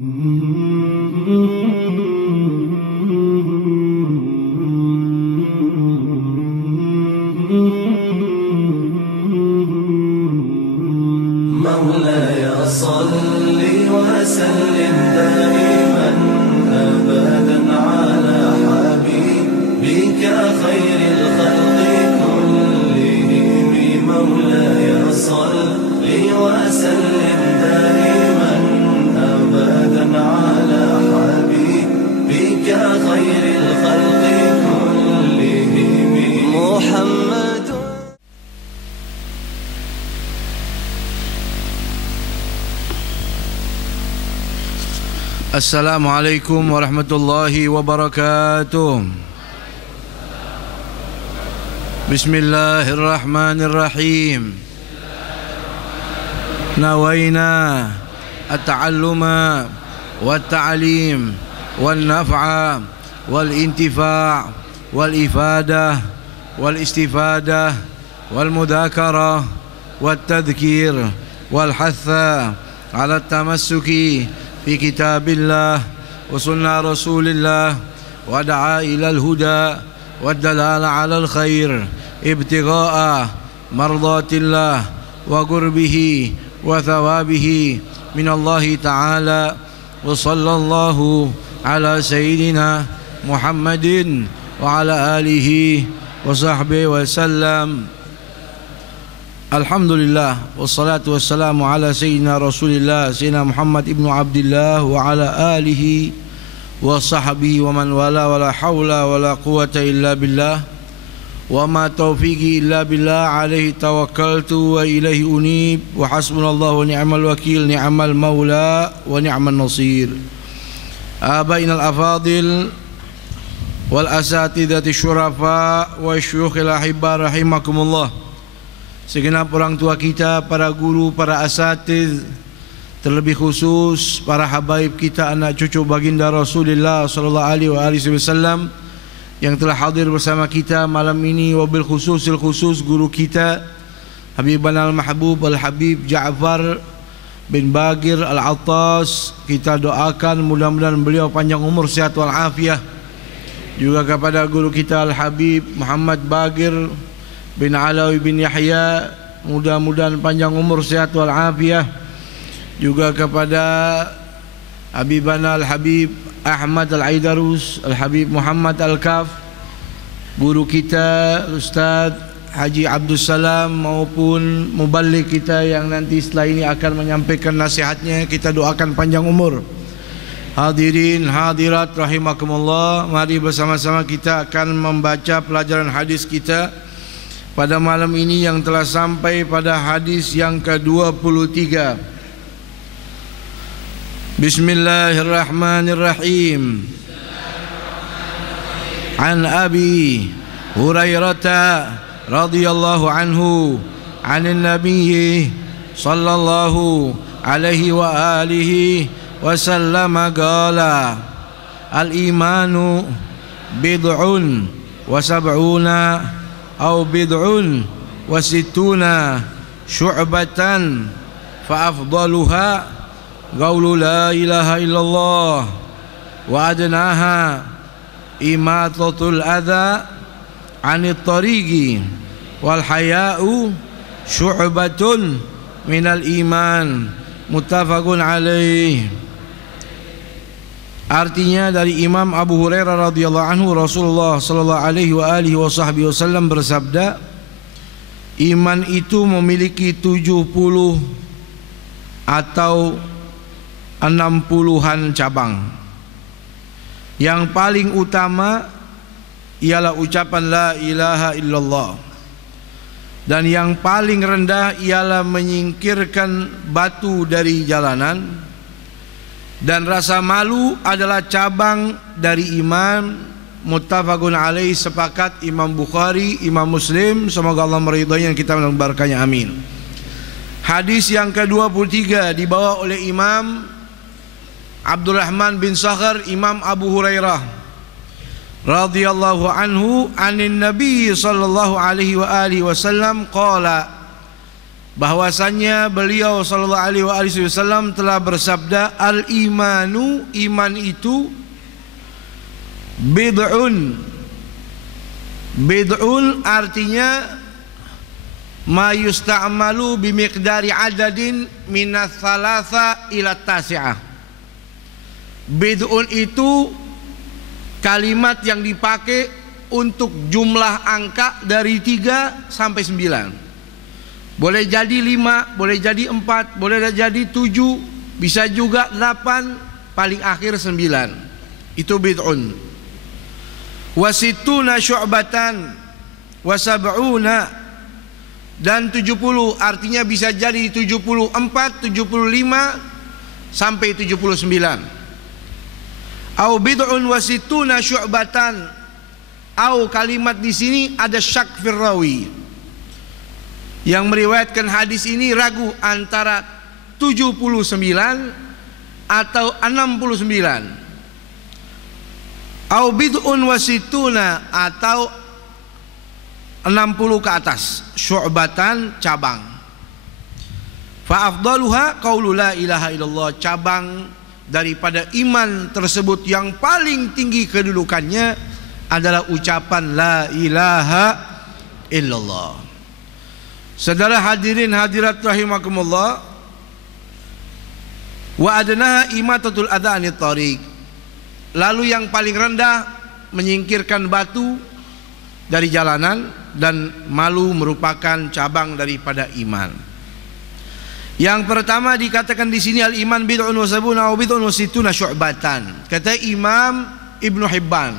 مولاي صل وسلم دائما أبدا على حبيبك خير الخلق كلهم. مولاي صل وسلم دائما أبدا على حبيبك خير الخلق كلهم محمد. Assalamualaikum warahmatullahi wabarakatuh. Bismillahirrahmanirrahim. Nawaina at-ta'alluma wat-ta'lim wan-naf'a wal-intifa' wal-ifadah wal-istifadah wal-mudhakara wat-tadhkir wal-hatha 'ala at-tamassuki في كتاب الله وسنة رسول الله ودعا إلى الهدى والدلالة على الخير ابتغاء مرضات الله وقربه وثوابه من الله تعالى. وصلى الله على سيدنا محمد وعلى آله وصحبه وسلم. Alhamdulillah wassalatu wassalamu ala sayyidina Rasulillah sayyidina Muhammad ibnu Abdillah wa ala alihi wa sahbihi wa man wala wala hawla wala quwata illa billah wa ma taufiqi illa billah alaihi tawakkaltu wa ilaihi unib wa hasbunallahu wa ni'mal wakil ni'mal maula wa ni'man nasir. Abainal afadil wal asatidati syurafa wa syuyukhil ahibba rahimakumullah. Segenap orang tua kita, para guru, para asatidz, terlebih khusus para habaib kita, anak cucu baginda Rasulullah sallallahu alaihi wasallam yang telah hadir bersama kita malam ini, wabil khususil khusus guru kita Habibana al-Mahbub al-Habib Ja'far bin Bagir al-Attas. Kita doakan mudah-mudahan beliau panjang umur, sehat wal afiah. Juga kepada guru kita Al-Habib Muhammad Bagir bin Alawi bin Yahya, mudah-mudahan panjang umur, sehat wal afiah. Juga kepada Habibana Al-Habib Ahmad Al-Aidarus, Al-Habib Muhammad Al-Kaf, guru kita Ustaz Haji Abdul Salam, maupun muballigh kita yang nanti setelah ini akan menyampaikan nasihatnya. Kita doakan panjang umur. Hadirin hadirat rahimakumullah, mari bersama-sama kita akan membaca pelajaran hadis kita pada malam ini yang telah sampai pada hadis yang ke-23. Bismillahirrahmanirrahim. An Abi Hurairah radhiyallahu anhu 'anil nabiy sallallahu alaihi wa alihi wasallam qala al-imanu bid'un wa sab'una أو بضع وستون شعبة فأفضلها قول لا إله إلا الله وأدناها إماطة الأذى عن الطريق والحياء شعبة من الإيمان متفق عليه. Artinya dari Imam Abu Hurairah radhiyallahu anhu, Rasulullah sallallahu alaihi wasallam bersabda, iman itu memiliki 70 atau 60-an cabang. Yang paling utama ialah ucapan la ilaha illallah, dan yang paling rendah ialah menyingkirkan batu dari jalanan. Dan rasa malu adalah cabang dari iman. Muttafaqun alaih, sepakat Imam Bukhari, Imam Muslim, semoga Allah meridainya, kita menebarkannya, amin. Hadis yang ke-23 dibawa oleh Imam Abdurrahman bin Sakhar, Imam Abu Hurairah radhiyallahu anhu, anin Nabi sallallahu alaihi wasallam qala, bahwasannya beliau sallallahu alaihi wasallam telah bersabda, al-imanu, iman itu bid'un. Bid'un artinya ma yusta'malu bimiqdari adadin minas thalatha ila tasi'ah. Bid'un itu kalimat yang dipakai untuk jumlah angka dari 3 sampai 9. Boleh jadi 5, boleh jadi 4, boleh jadi 7, bisa juga 8, paling akhir 9. Itu bid'un. Wasituna syu'batan wasab'una, dan 70 artinya bisa jadi 74, 75 sampai 79. Au bid'un wasituna syu'batan, au kalimat di sini ada syak fir rawi. Yang meriwayatkan hadis ini ragu antara 79 atau 69. Au bid'un wasituna, atau 60 ke atas. Syu'batan, cabang. Fa afdaluha qaulu la ilaha illallah, cabang daripada iman tersebut yang paling tinggi kedudukannya adalah ucapan la ilaha illallah. Saudara hadirin hadirat rahimakumullah, wa adnaha imatatul adza anit thariq. Lalu yang paling rendah menyingkirkan batu dari jalanan, dan malu merupakan cabang daripada iman. Yang pertama dikatakan di sini al-iman bid'un wa sabuna aw bid'un wa sittuna syu'batan. Kata Imam Ibnu Hibban,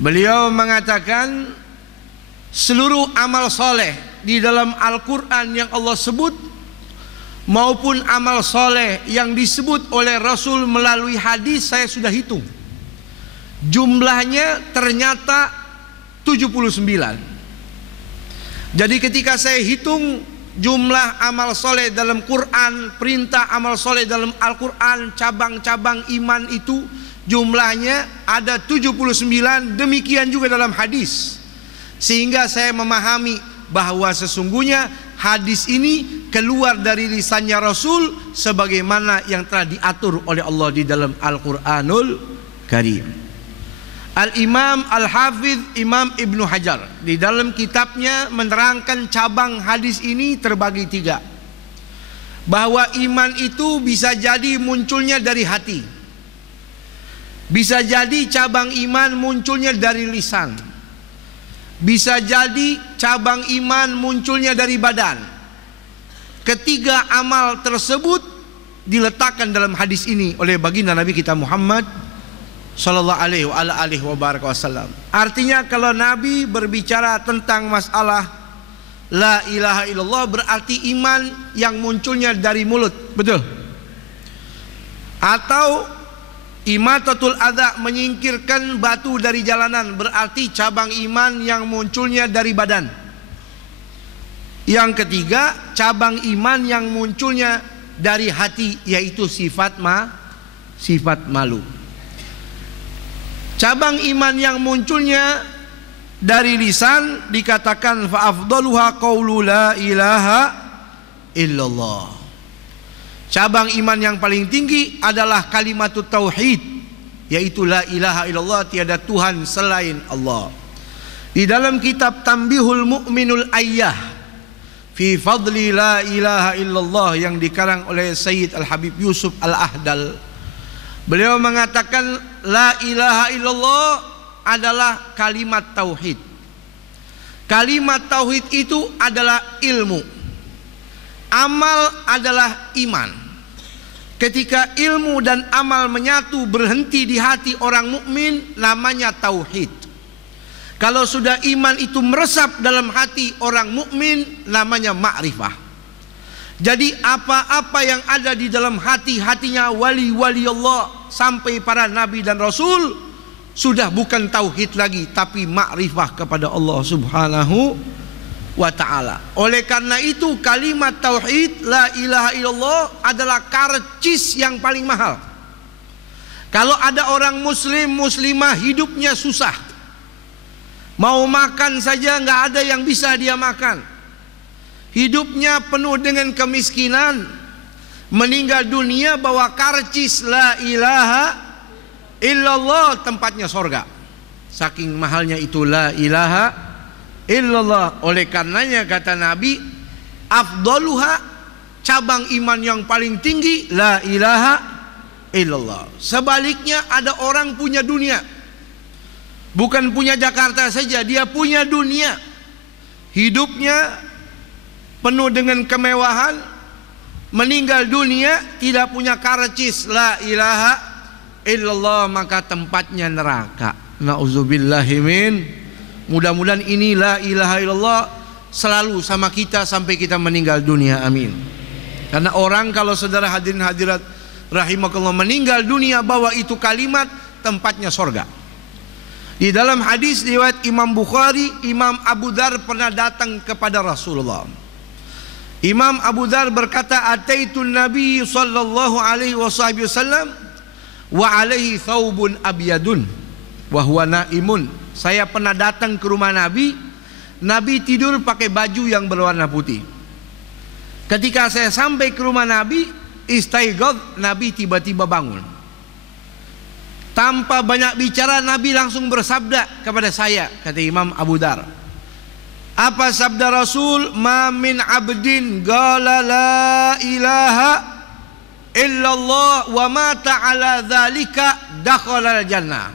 beliau mengatakan seluruh amal soleh di dalam Al-Quran yang Allah sebut maupun amal soleh yang disebut oleh Rasul melalui hadis, saya sudah hitung jumlahnya ternyata 79. Jadi ketika saya hitung jumlah amal soleh dalam Quran, perintah amal soleh dalam Al-Quran, cabang-cabang iman itu jumlahnya ada 79. Demikian juga dalam hadis, sehingga saya memahami bahwa sesungguhnya hadis ini keluar dari lisannya Rasul sebagaimana yang telah diatur oleh Allah di dalam Al-Quranul Karim. Al-Imam Al-Hafidh Imam Ibnu Hajar di dalam kitabnya menerangkan cabang hadis ini terbagi 3. Bahwa iman itu bisa jadi munculnya dari hati, bisa jadi cabang iman munculnya dari lisan, bisa jadi cabang iman munculnya dari badan. Ketiga amal tersebut diletakkan dalam hadis ini oleh baginda Nabi kita Muhammad sallallahu alaihi wasallam. Artinya kalau Nabi berbicara tentang masalah la ilaha illallah, berarti iman yang munculnya dari mulut, betul? Atau imatatul adza, menyingkirkan batu dari jalanan, berarti cabang iman yang munculnya dari badan. Yang ketiga, cabang iman yang munculnya dari hati, yaitu sifat malu. Cabang iman yang munculnya dari lisan dikatakan fa afdaluha qaulu la ilaha illallah. Cabang iman yang paling tinggi adalah kalimatut tauhid, yaitu la ilaha illallah, tiada Tuhan selain Allah. Di dalam kitab Tanbihul Mu'minul Ayyah fi fadli la ilaha illallah yang dikarang oleh Sayyid Al-Habib Yusuf Al-Ahdal, beliau mengatakan la ilaha illallah adalah kalimat tauhid. Kalimat tauhid itu adalah ilmu. Amal adalah iman. Ketika ilmu dan amal menyatu berhenti di hati orang mukmin, namanya tauhid. Kalau sudah iman itu meresap dalam hati orang mukmin, namanya ma'rifah. Jadi apa-apa yang ada di dalam hati-hatinya wali-wali Allah sampai para nabi dan rasul sudah bukan tauhid lagi, tapi ma'rifah kepada Allah Subhanahu wa ta'ala. Oleh karena itu kalimat tauhid la ilaha illallah adalah karcis yang paling mahal. Kalau ada orang muslim muslimah hidupnya susah, mau makan saja nggak ada yang bisa dia makan, hidupnya penuh dengan kemiskinan, meninggal dunia bawa karcis la ilaha illallah, tempatnya sorga. Saking mahalnya itu la ilaha illallah. Oleh karenanya kata Nabi, afdaluha, cabang iman yang paling tinggi la ilaha illallah. Sebaliknya ada orang punya dunia, bukan punya Jakarta saja, dia punya dunia, hidupnya penuh dengan kemewahan, meninggal dunia tidak punya karcis la ilaha illallah, maka tempatnya neraka. Na'udzubillahi min. Mudah-mudahan ini la ilaha illallah selalu sama kita sampai kita meninggal dunia, amin. Karena orang kalau saudara hadirin hadirat rahimakumullah meninggal dunia bawa itu kalimat, tempatnya sorga. Di dalam hadis riwayat Imam Bukhari, Imam Abu Dzar pernah datang kepada Rasulullah. Imam Abu Dzar berkata, ataitun Nabi sallallahu alaihi wasallam wa alaihi thawbun abyadun wa huwa naimun. Saya pernah datang ke rumah Nabi, Nabi tidur pakai baju yang berwarna putih. Ketika saya sampai ke rumah Nabi, istaigad, Nabi tiba-tiba bangun. Tanpa banyak bicara, Nabi langsung bersabda kepada saya, kata Imam Abu Dzar. Apa sabda Rasul? Ma min abdin qala la ilaha illallah wa mata ala dzalika dakhala al-jannah.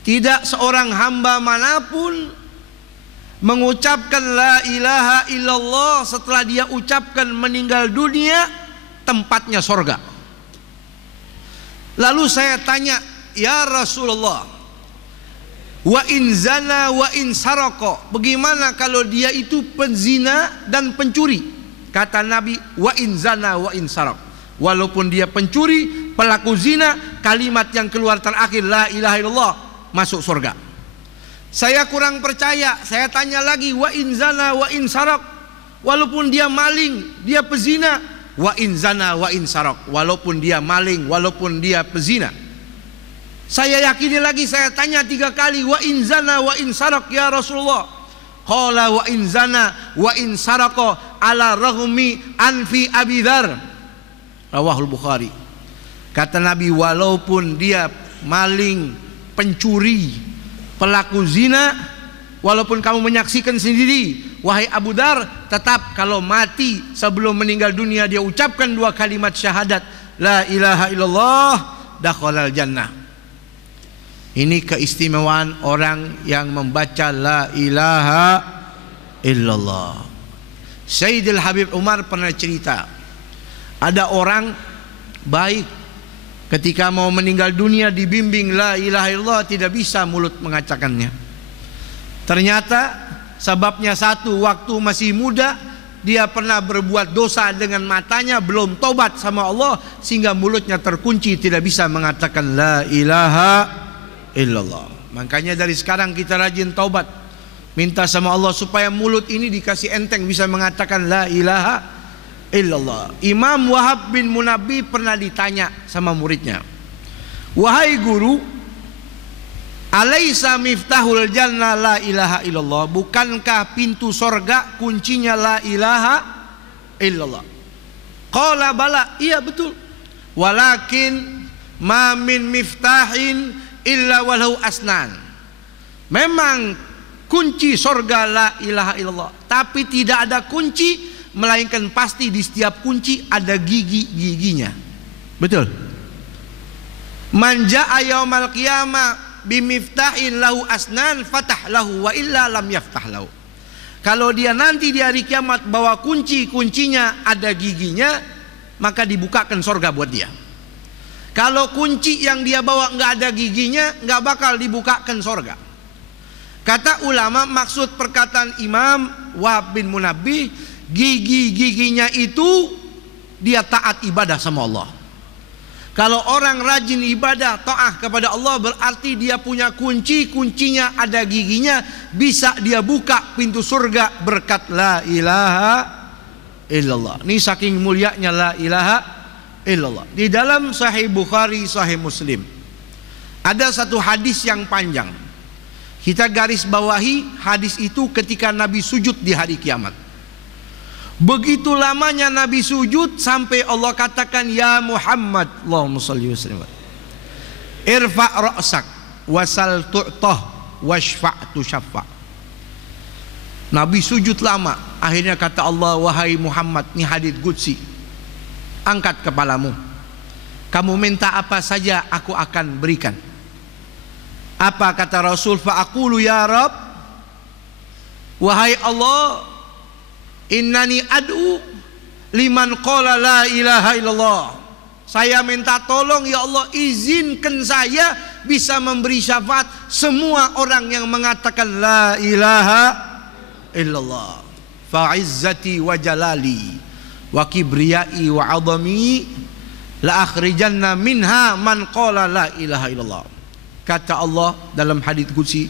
Tidak seorang hamba manapun mengucapkan la ilaha illallah setelah dia ucapkan meninggal dunia, tempatnya sorga. Lalu saya tanya, ya Rasulullah, wa in zana wa in saraka, bagaimana kalau dia itu penzina dan pencuri? Kata Nabi, wa in zana wa in sarak, walaupun dia pencuri, pelaku zina, kalimat yang keluar terakhir la ilaha illallah, masuk surga. Saya kurang percaya, saya tanya lagi, wa in zana wa in sarak, walaupun dia maling, dia pezina, wa in zana wa in sarak, walaupun dia maling, walaupun dia pezina. Saya yakini lagi, saya tanya 3 kali, wa in zana wa in sarak ya Rasulullah. Qala wa in zana wa in saraka ala raghmi anfi Abi Dzar, rawahul Bukhari. Kata Nabi, walaupun dia maling, pencuri, pelaku zina, walaupun kamu menyaksikan sendiri, wahai Abu Dzar, tetap kalau mati sebelum meninggal dunia dia ucapkan 2 kalimat syahadat la ilaha illallah, dakhalal jannah. Ini keistimewaan orang yang membaca la ilaha illallah. Sayyidil Habib Umar pernah cerita, ada orang baik ketika mau meninggal dunia dibimbing la ilaha illallah, tidak bisa mulut mengatakannya. Ternyata sebabnya satu, waktu masih muda dia pernah berbuat dosa dengan matanya, belum tobat sama Allah, sehingga mulutnya terkunci, tidak bisa mengatakan la ilaha illallah. Makanya dari sekarang kita rajin taubat, minta sama Allah supaya mulut ini dikasih enteng bisa mengatakan la ilaha illallah. Imam Wahab bin Munabbi pernah ditanya sama muridnya, wahai guru, alaisa miftahul jannah la ilaha illallah, bukankah pintu sorga kuncinya la ilaha illallah? Qala bala, iya betul. Walakin ma min miftahin illa walau asnan, memang kunci sorga la ilaha illallah, tapi tidak ada kunci melainkan pasti di setiap kunci ada gigi-giginya. Betul. Man jaa yaumal qiyamah bimiftahin lahu asnan fatah lahu wa illa lam yaftah lahu. Kalau dia nanti di hari kiamat bawa kuncinya ada giginya, maka dibukakan sorga buat dia. Kalau kunci yang dia bawa nggak ada giginya, nggak bakal dibukakan sorga. Kata ulama, maksud perkataan Imam Wahab bin Munabbi, gigi-giginya itu dia taat ibadah sama Allah. Kalau orang rajin ibadah, taat kepada Allah, berarti dia punya kuncinya ada giginya, bisa dia buka pintu surga berkat la ilaha illallah. Ini saking mulianya la ilaha illallah. Di dalam Sahih Bukhari, Sahih Muslim, ada satu hadis yang panjang. Kita garis bawahi hadis itu ketika Nabi sujud di hari kiamat. Begitu lamanya Nabi sujud sampai Allah katakan, ya Muhammad, Allahumma shalli wa sallim, irfa' ra'sak wasal tu'tah washfa' tushaffa. Nabi sujud lama, akhirnya kata Allah, wahai Muhammad, ini hadits qudsi, angkat kepalamu, kamu minta apa saja aku akan berikan. Apa kata Rasul? Fa aqulu ya Rabb, wahai Allah, innani ad'u liman qala la ilaha illallah. Saya minta tolong ya Allah, izinkan saya bisa memberi syafaat semua orang yang mengatakan la ilaha illallah. Fa'izzati wa jalali wa kibriyai wa 'azami la akhrijanna minha man qala la ilaha illallah. Kata Allah dalam hadits qudsi,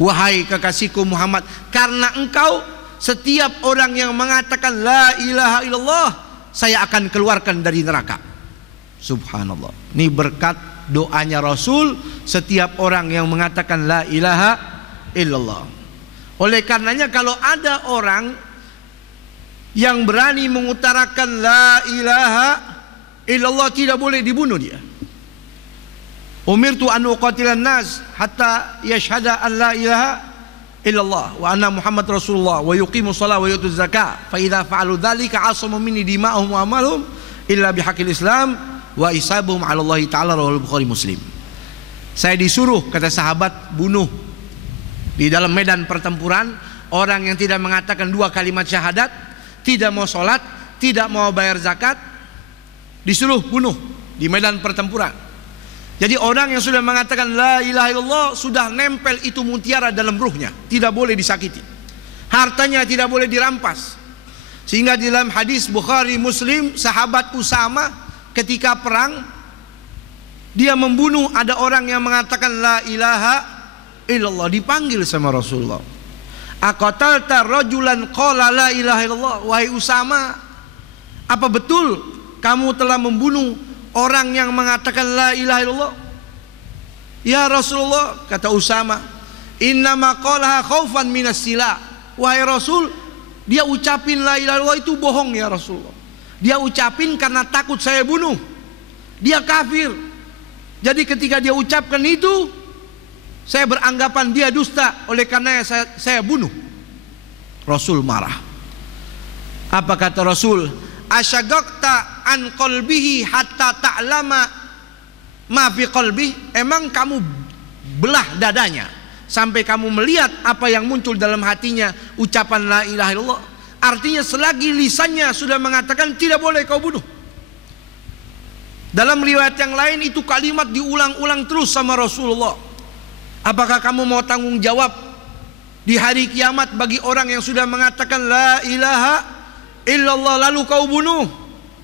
wahai kekasihku Muhammad, karena engkau setiap orang yang mengatakan la ilaha illallah, saya akan keluarkan dari neraka. Subhanallah. Ini berkat doanya Rasul, setiap orang yang mengatakan la ilaha illallah. Oleh karenanya kalau ada orang yang berani mengutarakan la ilaha illallah, tidak boleh dibunuh dia. Umirtu an uqatilan nas hatta yashhada an la ilaha illallah wa anna Muhammad Rasulullah wa yuqimu shalah wa yutu zakah fa idza fa'alu dzalika asamu minni dima'uhum wa amalhum illa bihaqqil Islam wa isabuhum 'ala Allah taala. Rawahul Bukhari Muslim. Saya disuruh, kata sahabat, bunuh di dalam medan pertempuran orang yang tidak mengatakan dua kalimat syahadat, tidak mau sholat, tidak mau bayar zakat, disuruh bunuh di medan pertempuran. Jadi orang yang sudah mengatakan la ilaha illallah sudah nempel itu mutiara dalam ruhnya, tidak boleh disakiti, hartanya tidak boleh dirampas. Sehingga di dalam hadis Bukhari Muslim, sahabat Usama ketika perang dia membunuh ada orang yang mengatakan la ilaha illallah, dipanggil sama Rasulullah, aqatalta rajulan qala la ilaha illallah, wahai Usama, apa betul kamu telah membunuh orang yang mengatakan la ilaha illallah? Ya Rasulullah, kata Usama, innama qalaha khaufan minas sila. Wahai Rasul, dia ucapin la ilaha illallah itu bohong ya Rasulullah, dia ucapin karena takut saya bunuh, dia kafir. Jadi ketika dia ucapkan itu, saya beranggapan dia dusta, oleh karena saya bunuh. Rasul marah. Apa kata Rasul? Asyagakta an qalbihi hatta ta'lama ma fi qalbih. Emang kamu belah dadanya sampai kamu melihat apa yang muncul dalam hatinya ucapan la ilaha illallah? Artinya selagi lisannya sudah mengatakan tidak boleh kau bunuh. Dalam riwayat yang lain itu kalimat diulang-ulang terus sama Rasulullah. Apakah kamu mau tanggung jawab di hari kiamat bagi orang yang sudah mengatakan la ilaha illallah lalu kau bunuh?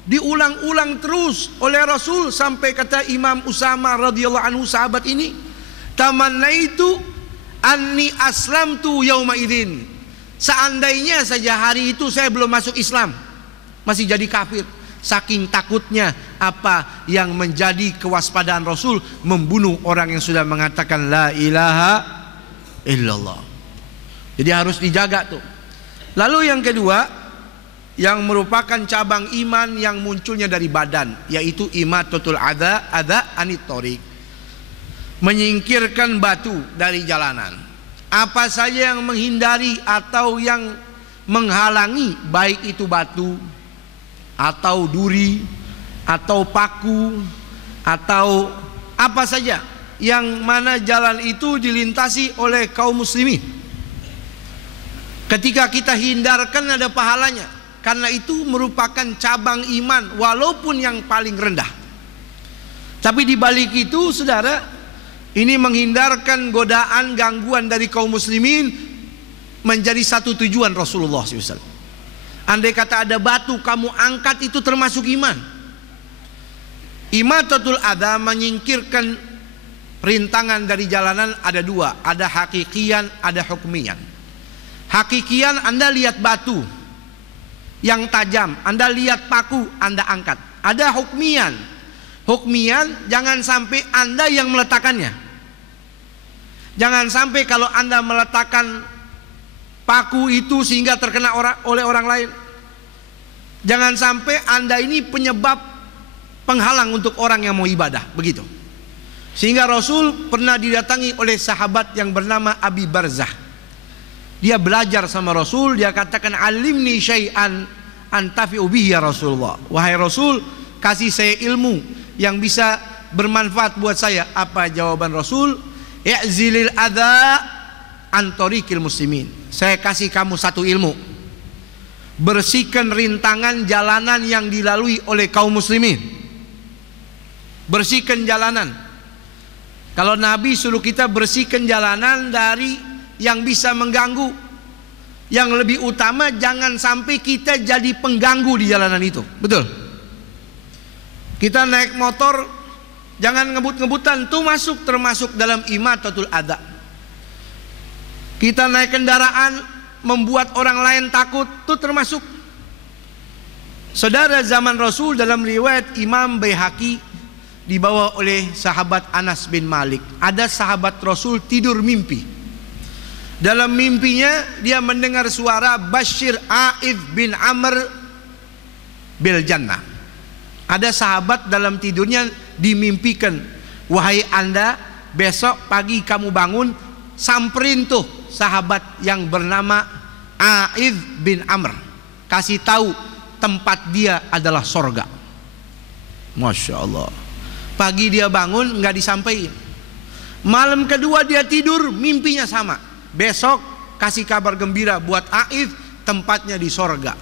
Diulang-ulang terus oleh Rasul sampai kata Imam Usama radhiyallahu anhu, sahabat ini, tamannaitu anni aslamtu yauma idzin. Seandainya saja hari itu saya belum masuk Islam, masih jadi kafir. Saking takutnya apa yang menjadi kewaspadaan Rasul, membunuh orang yang sudah mengatakan la ilaha illallah. Jadi harus dijaga tuh. Lalu yang kedua, yang merupakan cabang iman yang munculnya dari badan, yaitu imatatul adza anit thoriq, menyingkirkan batu dari jalanan. Apa saja yang menghindari atau yang menghalangi, baik itu batu atau duri atau paku atau apa saja yang mana jalan itu dilintasi oleh kaum muslimin, ketika kita hindarkan ada pahalanya. Karena itu merupakan cabang iman walaupun yang paling rendah. Tapi di balik itu saudara, ini menghindarkan godaan, gangguan dari kaum muslimin menjadi satu tujuan Rasulullah SAW. Andai kata ada batu kamu angkat, itu termasuk iman. Imatatul adza, menyingkirkan rintangan dari jalanan, ada dua, ada hakikian, ada hukmian. Hakikian, Anda lihat batu yang tajam, Anda lihat paku, Anda angkat. Ada hukmian. Hukmian, jangan sampai Anda yang meletakkannya. Jangan sampai kalau Anda meletakkan paku itu sehingga terkena oleh orang lain. Jangan sampai Anda ini penyebab penghalang untuk orang yang mau ibadah, begitu. Sehingga Rasul pernah didatangi oleh sahabat yang bernama Abi Barzah. Dia belajar sama Rasul, dia katakan, alimni syai'an antafi'u bihi ya Rasulullah. Wahai Rasul, kasih saya ilmu yang bisa bermanfaat buat saya. Apa jawaban Rasul? I'zilil adza an tariqil muslimin. Saya kasih kamu satu ilmu. Bersihkan rintangan jalanan yang dilalui oleh kaum muslimin. Bersihkan jalanan. Kalau Nabi suruh kita bersihkan jalanan dari yang bisa mengganggu. Yang lebih utama, jangan sampai kita jadi pengganggu di jalanan itu. Betul? Kita naik motor, jangan ngebut-ngebutan. Itu termasuk dalam imatatul adza. Kita naik kendaraan membuat orang lain takut, itu termasuk. Saudara, zaman Rasul dalam riwayat Imam Baihaqi dibawa oleh sahabat Anas bin Malik, ada sahabat Rasul tidur mimpi. Dalam mimpinya dia mendengar suara Bashir A'idh bin Amr bil Jannah. Ada sahabat dalam tidurnya dimimpikan, wahai Anda, besok pagi kamu bangun, samperin tuh sahabat yang bernama A'idh bin Amr, kasih tahu tempat dia adalah sorga. Masya Allah. Pagi dia bangun, nggak disampaikan. Malam kedua dia tidur, mimpinya sama. Besok kasih kabar gembira buat A'idh, tempatnya di sorga.